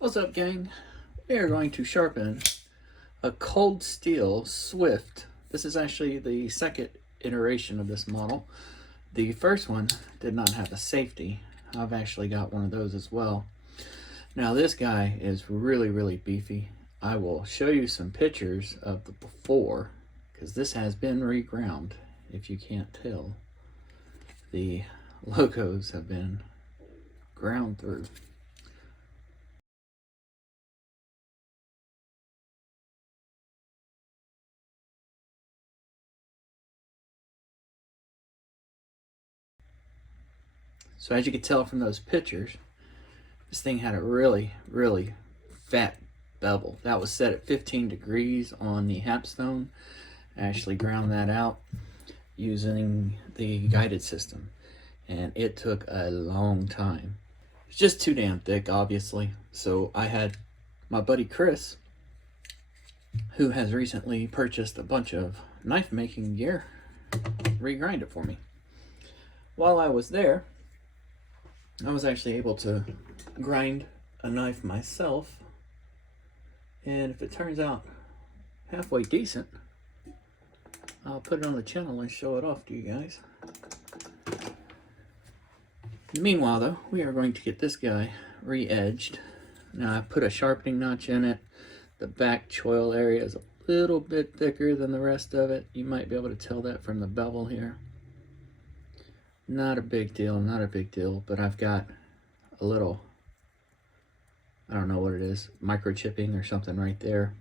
What's up, gang? We are going to sharpen a cold steel Swift. This is actually the second iteration of this model. The first one did not have a safety. I've actually got one of those as well. Now this guy is really beefy. I will show you some pictures of the before, because this has been reground. If you can't tell, the logos have been ground through. So as you can tell from those pictures, this thing had a really fat bevel. That was set at 15 degrees on the hapstone. I actually ground that out using the guided system, and it took a long time. It's just too damn thick, obviously. So I had my buddy Chris, who has recently purchased a bunch of knife making gear, regrind it for me. While I was there, I was actually able to grind a knife myself, and if it turns out halfway decent, I'll put it on the channel and show it off to you guys. Meanwhile though, we are going to get this guy re-edged. Now I put a sharpening notch in it. The back choil area is a little bit thicker than the rest of it. You might be able to tell that from the bevel here. Not a big deal, not a big deal, but I've got a little, I don't know what it is, microchipping or something right there,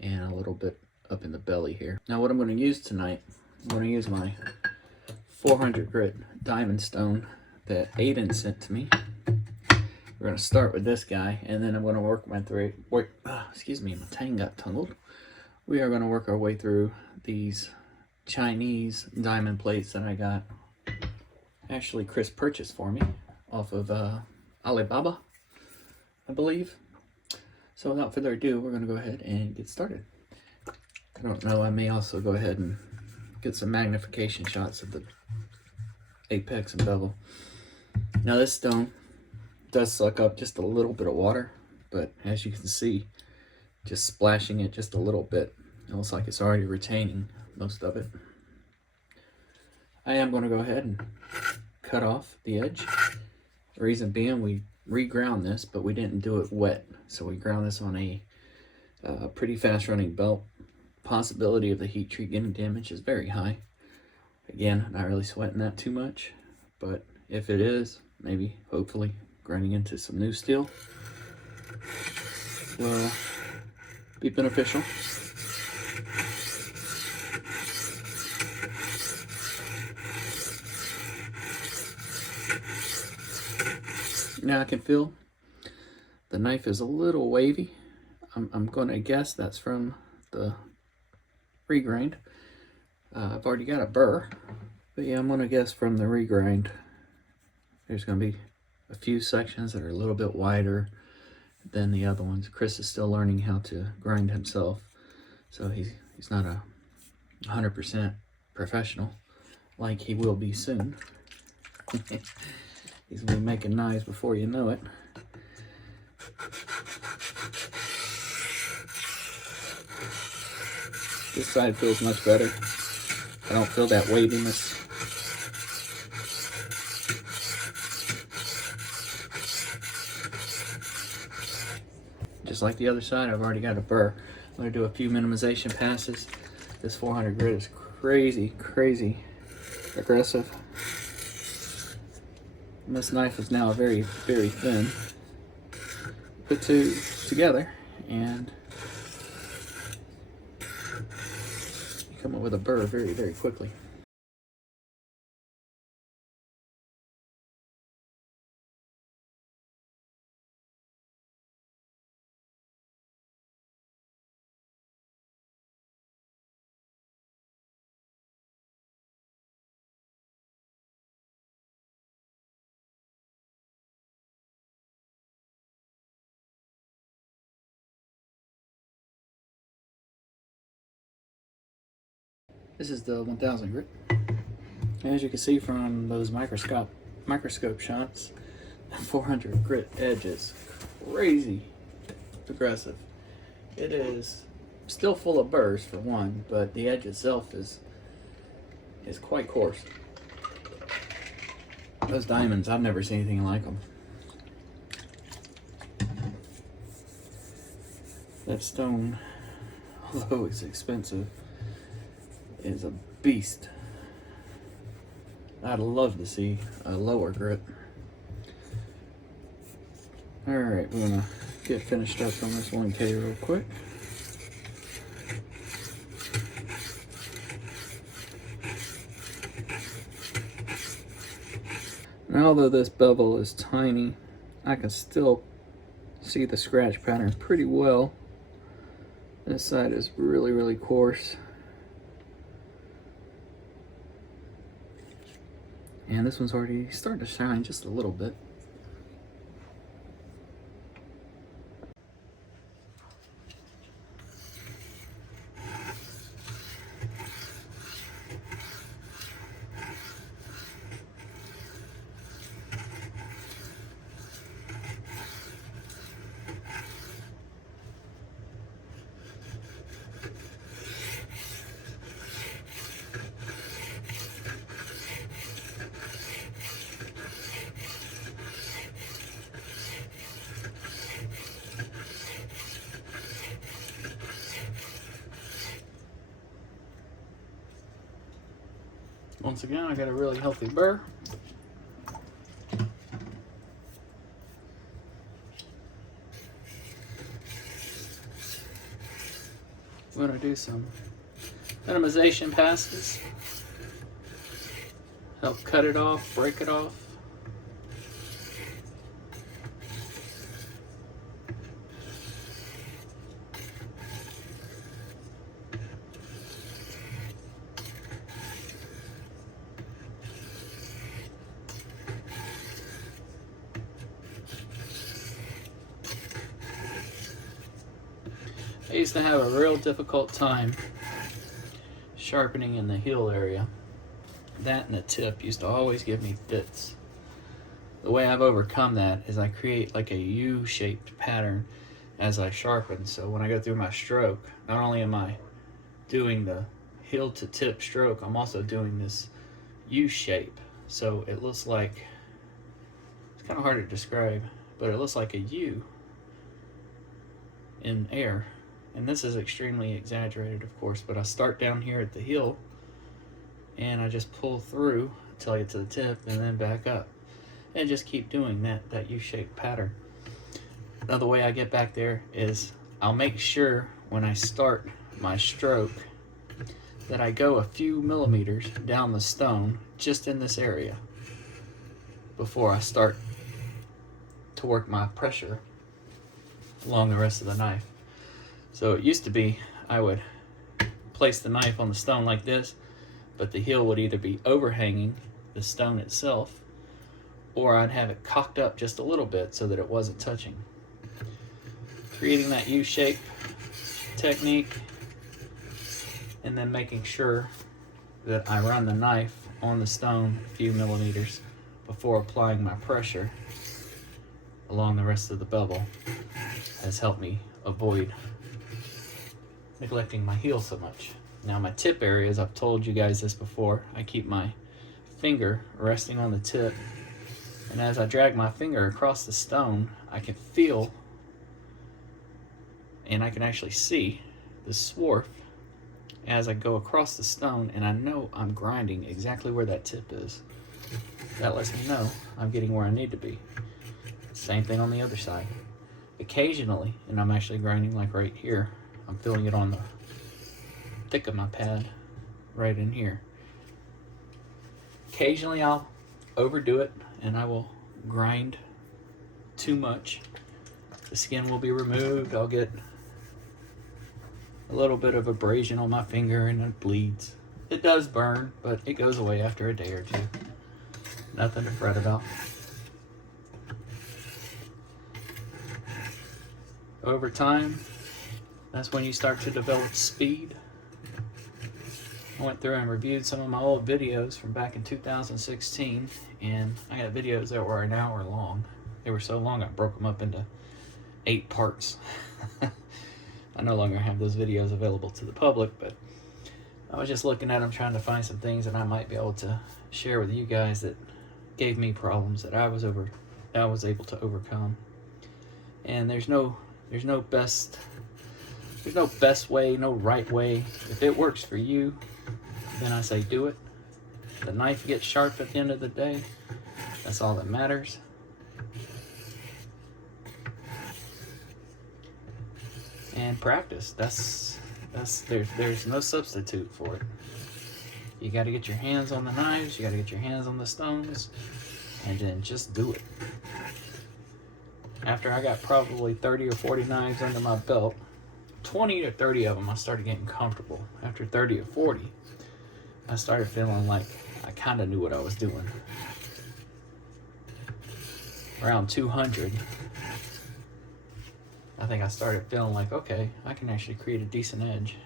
and a little bit up in the belly here. Now what I'm going to use tonight, I'm going to use my 400 grit diamond stone that Aiden sent to me. We're going to start with this guy, and then I'm going to work my excuse me, my tang got tangled. We are going to work our way through these Chinese diamond plates that I got. Actually, Chris purchased for me off of Alibaba, I believe. So without further ado, we're going to go ahead and get started. I don't know, I may also go ahead and get some magnification shots of the apex and bevel. Now this stone does suck up just a little bit of water, but as you can see, just splashing it just a little bit, it looks like it's already retaining most of it. I am going to go ahead and cut off the edge. The reason being, we reground this, but we didn't do it wet. So we ground this on a pretty fast running belt. Possibility of the heat treat getting damaged is very high. Again, not really sweating that too much, but if it is, maybe, hopefully, grinding into some new steel will be beneficial. Now I can feel the knife is a little wavy. I'm going to guess that's from the regrind. I've already got a burr, but yeah, I'm going to guess from the regrind there's going to be a few sections that are a little bit wider than the other ones. Chris is still learning how to grind himself, so he's not a 100% professional like he will be soon. He's going to be making knives before you know it. This side feels much better. I don't feel that waviness. Just like the other side, I've already got a burr. I'm going to do a few minimization passes. This 400 grit is crazy aggressive. And this knife is now very thin. Put two together and you come up with a burr very quickly. This is the 1000 grit. As you can see from those microscope shots, 400 grit edge is crazy aggressive. It is still full of burrs for one, but the edge itself is quite coarse. Those diamonds, I've never seen anything like them. That stone, although it's expensive, is a beast. I'd love to see a lower grit. Alright, we're gonna get finished up on this 1K real quick. Now, although this bevel is tiny, I can still see the scratch pattern pretty well. This side is really, really coarse. And this one's already starting to shine just a little bit. Once again, I got a really healthy burr. I'm going to do some minimization passes. Help cut it off, break it off. I used to have a real difficult time sharpening in the heel area. That and the tip used to always give me fits. The way I've overcome that is I create like a U-shaped pattern as I sharpen. So when I go through my stroke, not only am I doing the heel to tip stroke, I'm also doing this U shape. So it looks like, it's kind of hard to describe, but it looks like a U in air. And this is extremely exaggerated, of course, but I start down here at the heel and I just pull through until I get to the tip and then back up. And just keep doing that U-shaped pattern. Now the way I get back there is I'll make sure when I start my stroke that I go a few millimeters down the stone just in this area before I start to work my pressure along the rest of the knife. So it used to be I would place the knife on the stone like this, but the heel would either be overhanging the stone itself or I'd have it cocked up just a little bit so that it wasn't touching. Creating that U-shape technique and then making sure that I run the knife on the stone a few millimeters before applying my pressure along the rest of the bevel has helped me avoid neglecting my heel so much. Now my tip areas, I've told you guys this before, I keep my finger resting on the tip, and as I drag my finger across the stone, I can feel and I can actually see the swarf as I go across the stone, and I know I'm grinding exactly where that tip is. That lets me know I'm getting where I need to be. Same thing on the other side. Occasionally, and I'm actually grinding like right here, I'm feeling it on the thick of my pad right in here. Occasionally I'll overdo it and I will grind too much. The skin will be removed. I'll get a little bit of abrasion on my finger and it bleeds. It does burn, but it goes away after a day or two. Nothing to fret about. Over time, that's when you start to develop speed. I went through and reviewed some of my old videos from back in 2016, and I got videos that were an hour long. They were so long I broke them up into 8 parts. I no longer have those videos available to the public, but I was just looking at them, trying to find some things that I might be able to share with you guys that gave me problems that I was able to overcome. And there's no best way, no right way. If it works for you, then I say do it. The knife gets sharp at the end of the day. That's all that matters. And practice. There's no substitute for it. You got to get your hands on the knives, you got to get your hands on the stones, and then just do it. After I got probably 30 or 40 knives under my belt, 20 to 30 of them I started getting comfortable. After 30 or 40, I started feeling like I kind of knew what I was doing. Around 200, I think I started feeling like, okay, I can actually create a decent edge.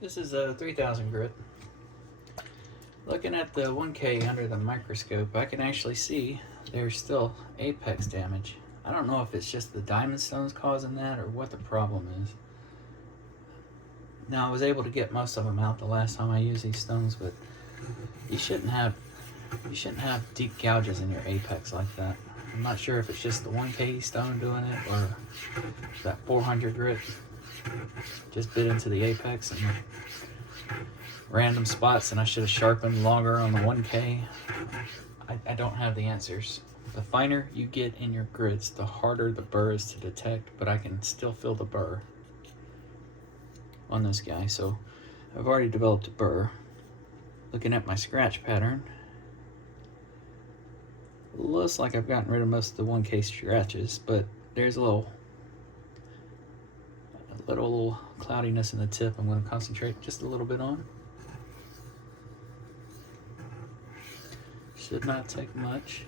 This is a 3000 grit. Looking at the 1K under the microscope, I can actually see there's still apex damage. I don't know if it's just the diamond stones causing that or what the problem is. Now, I was able to get most of them out the last time I used these stones, but you shouldn't have deep gouges in your apex like that. I'm not sure if it's just the 1K stone doing it or that 400 grit just bit into the apex and random spots, and I should have sharpened longer on the 1K. I don't have the answers. The finer you get in your grits, the harder the burr is to detect, but I can still feel the burr on this guy. So I've already developed a burr. Looking at my scratch pattern, looks like I've gotten rid of most of the 1K scratches, but there's a little cloudiness in the tip I'm going to concentrate just a little bit on. Should not take much.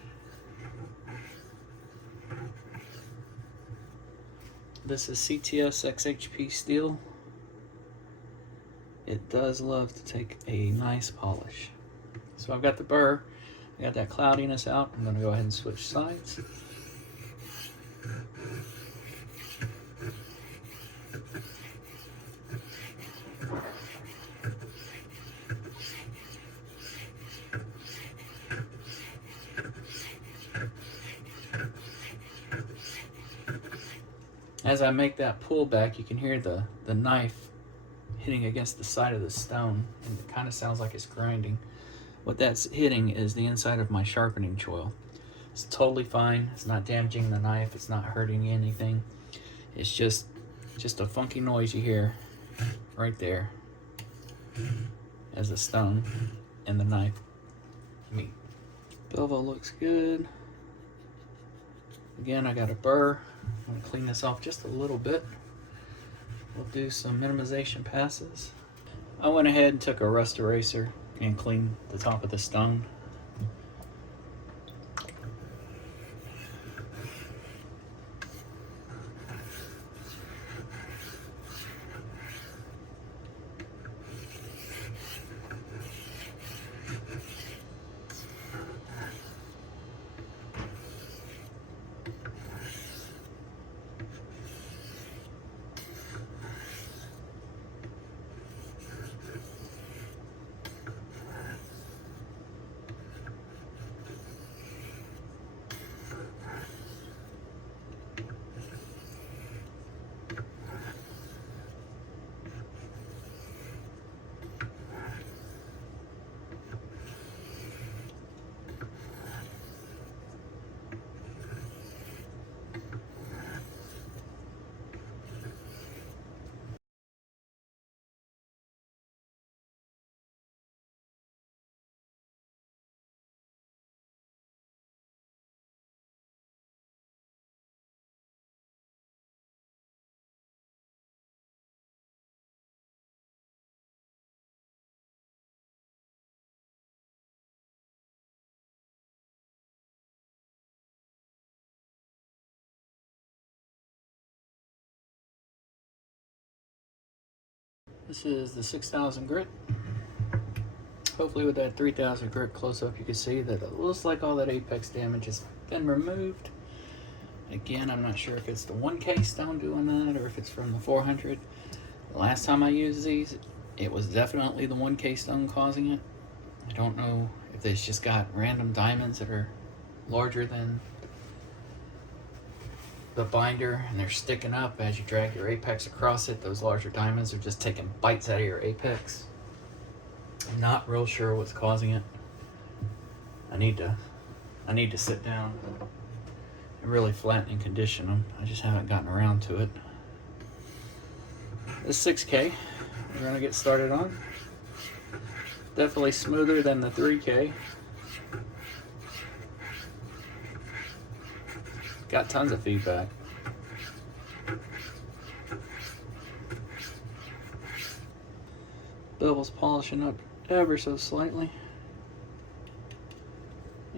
This is CTS-XHP steel. It does love to take a nice polish. So I've got the burr, I got that cloudiness out. I'm going to go ahead and switch sides. As I make that pull back, you can hear the knife hitting against the side of the stone, and it kind of sounds like it's grinding. What that's hitting is the inside of my sharpening choil. It's totally fine. It's not damaging the knife. It's not hurting anything. It's just a funky noise you hear right there as the stone and the knife meet. Bevel looks good. Again, I got a burr. I'm going to clean this off just a little bit. We'll do some minimization passes. I went ahead and took a rust eraser and cleaned the top of the stone. This is the 6000 grit. Hopefully with that 3000 grit close up you can see that it looks like all that apex damage has been removed. Again, I'm not sure if it's the 1K stone doing that or if it's from the 400. The last time I used these, it was definitely the 1K stone causing it. I don't know if it's just got random diamonds that are larger than the binder and they're sticking up as you drag your apex across it. Those larger diamonds are just taking bites out of your apex. I'm not real sure what's causing it. I need to sit down and really flatten and condition them. I just haven't gotten around to it. This 6K we're gonna get started on. Definitely smoother than the 3K. Got tons of feedback. Bevel's polishing up ever so slightly.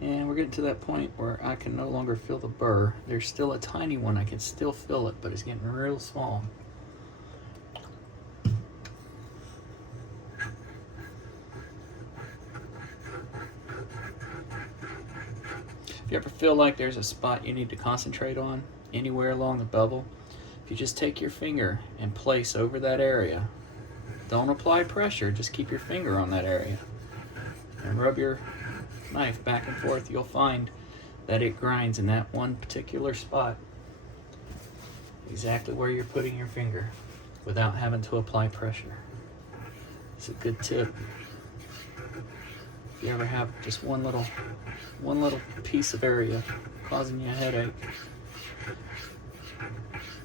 And we're getting to that point where I can no longer feel the burr. There's still a tiny one, I can still feel it, but it's getting real small. If you ever feel like there's a spot you need to concentrate on anywhere along the bevel, if you just take your finger and place over that area, don't apply pressure, just keep your finger on that area and rub your knife back and forth, you'll find that it grinds in that one particular spot exactly where you're putting your finger without having to apply pressure. It's a good tip. If you ever have just one little piece of area causing you a headache,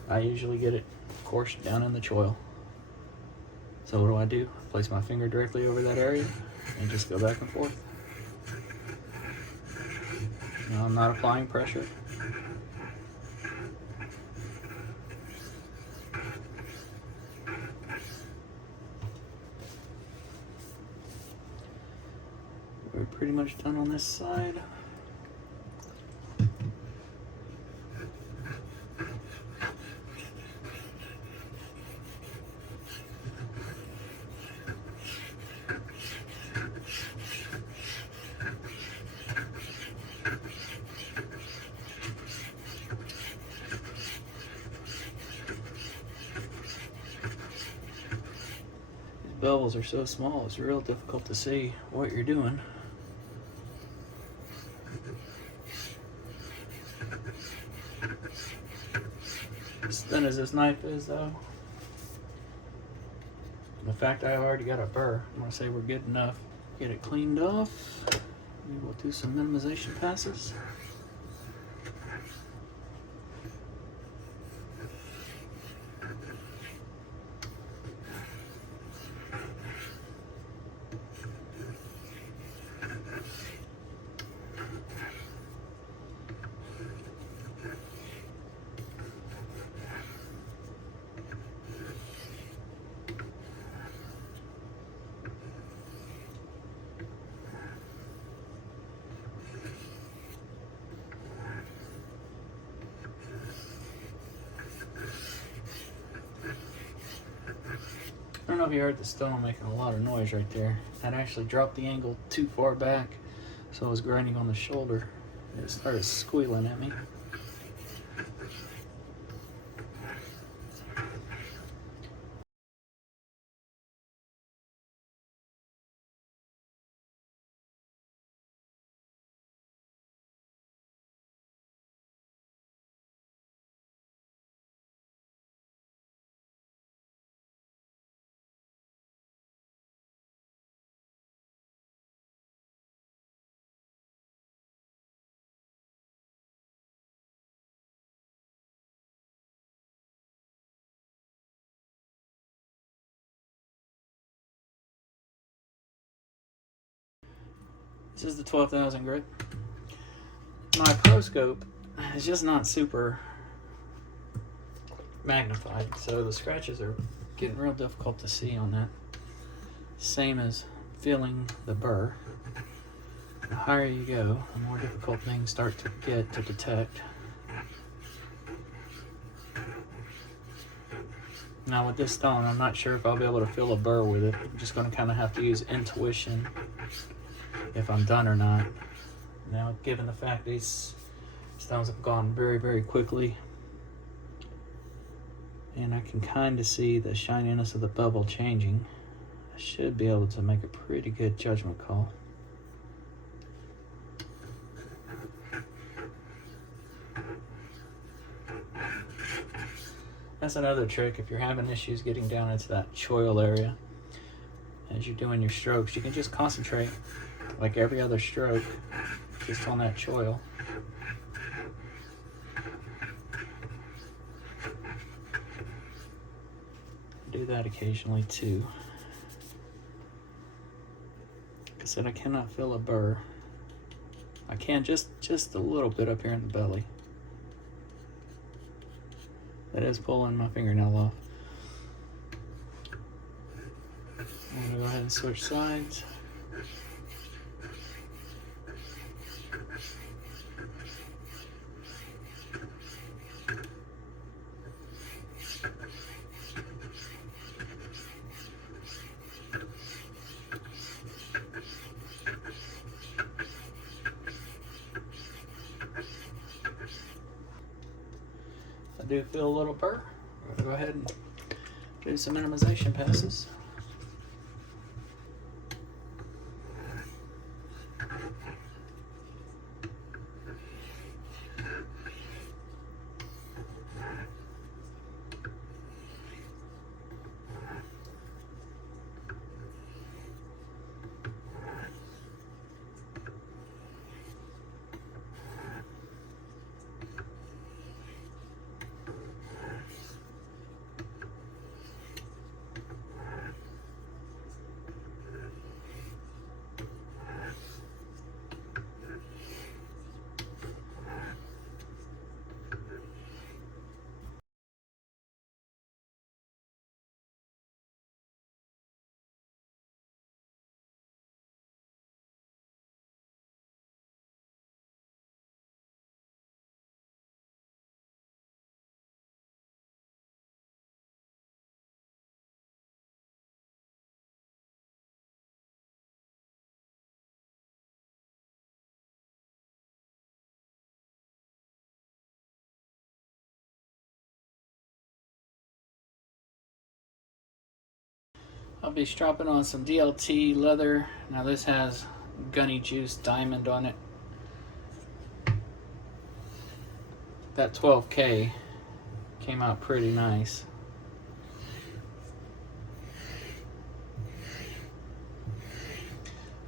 I usually get it, of course, down in the choil. So what do? Place my finger directly over that area and just go back and forth. Now I'm not applying pressure. We're pretty much done on this side. Bevels are so small, it's real difficult to see what you're doing. As thin as this knife is though, the fact I already got a burr, I'm gonna say we're good enough. Get it cleaned off. We will do some minimization passes. I don't know if you heard the stone making a lot of noise right there. I'd actually dropped the angle too far back, so I was grinding on the shoulder. It started squealing at me. This is the 12,000 grit. My pro scope is just not super magnified, so the scratches are getting real difficult to see on that. Same as feeling the burr. The higher you go, the more difficult things start to get to detect. Now with this stone, I'm not sure if I'll be able to fill a burr with it. I'm just going to kind of have to use intuition if I'm done or not. Now, given the fact these stones have gone very, very quickly, and I can kind of see the shininess of the bevel changing, I should be able to make a pretty good judgment call. That's another trick. If you're having issues getting down into that choil area as you're doing your strokes, you can just concentrate like every other stroke just on that choil. Do that occasionally too. Like I said, I cannot feel a burr. I can just a little bit up here in the belly. That is pulling my fingernail off. I'm gonna go ahead and switch sides. I do feel a little burr. I'm gonna go ahead and do some minimization passes. I'll be stropping on some DLT leather. Now this has Gunny Juice diamond on it. That 12K came out pretty nice.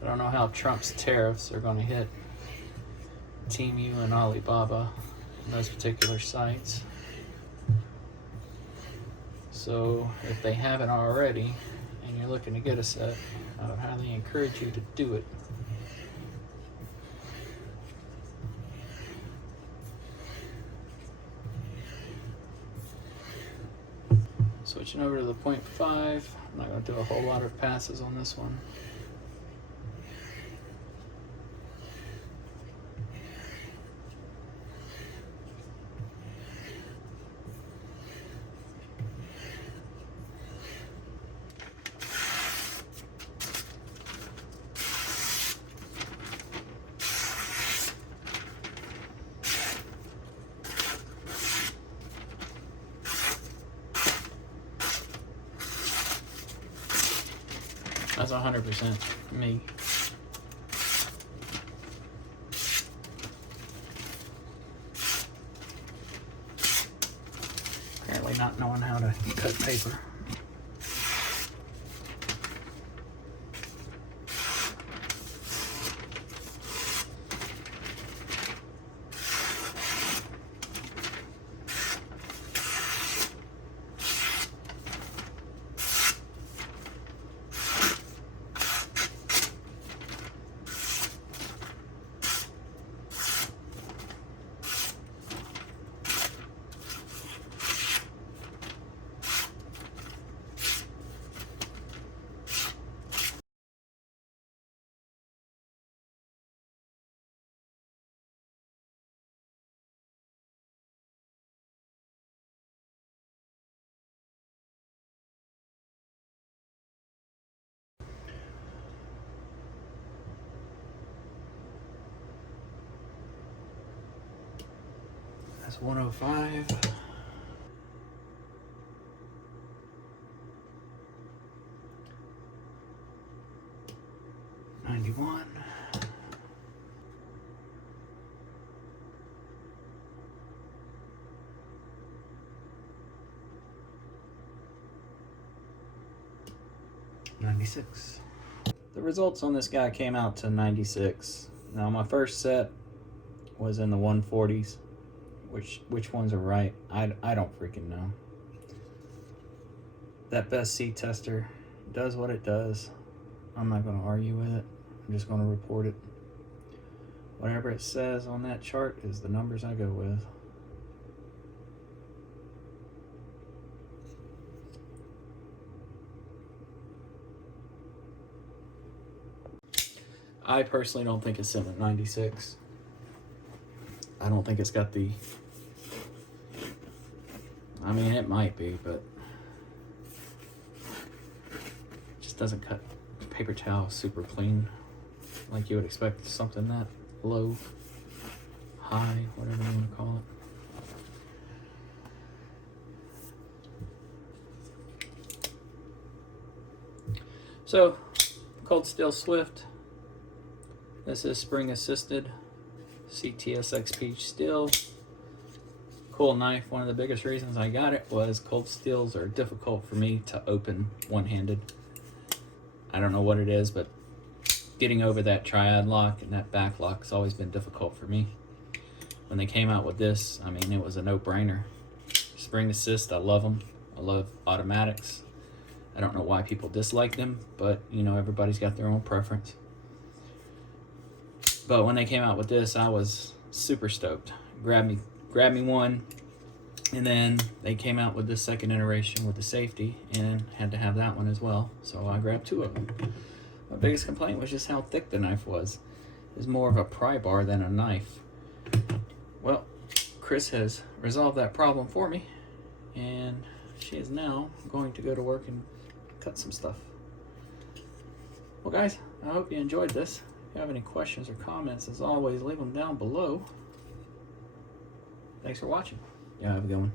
I don't know how Trump's tariffs are going to hit Temu and Alibaba and those particular sites. So if they haven't already and you're looking to get a set, I would highly encourage you to do it. Switching over to the 0.5, I'm not going to do a whole lot of passes on this one. That's 100% me. Apparently not knowing how to cut paper. 105. 91. 96. The results on this guy came out to 96. Now my first set was in the 140s. Which ones are right? I don't freaking know. That Bess C tester does what it does. I'm not going to argue with it. I'm just going to report it. Whatever it says on that chart is the numbers I go with. I personally don't think it's sitting at 96. I don't think it's got the... I mean, it might be, but... it just doesn't cut paper towel super clean like you would expect something that low, high, whatever you want to call it. So, Cold Steel Swift. This is spring assisted CTS-XHP steel. Cool knife. One of the biggest reasons I got it was cold steels are difficult for me to open one-handed. I don't know what it is, but getting over that triad lock and that back lock has always been difficult for me. When they came out with this, I mean, it was a no-brainer. Spring assist, I love them. I love automatics. I don't know why people dislike them, but you know, everybody's got their own preference. But when they came out with this, I was super stoked. Grabbed me one, and then they came out with the second iteration with the safety, and had to have that one as well. So I grabbed two of them. My biggest complaint was just how thick the knife was. It was more of a pry bar than a knife. Well, Chris has resolved that problem for me, and she is now going to go to work and cut some stuff. Well guys, I hope you enjoyed this. If you have any questions or comments, as always, leave them down below. Thanks for watching. Yeah, have a good one.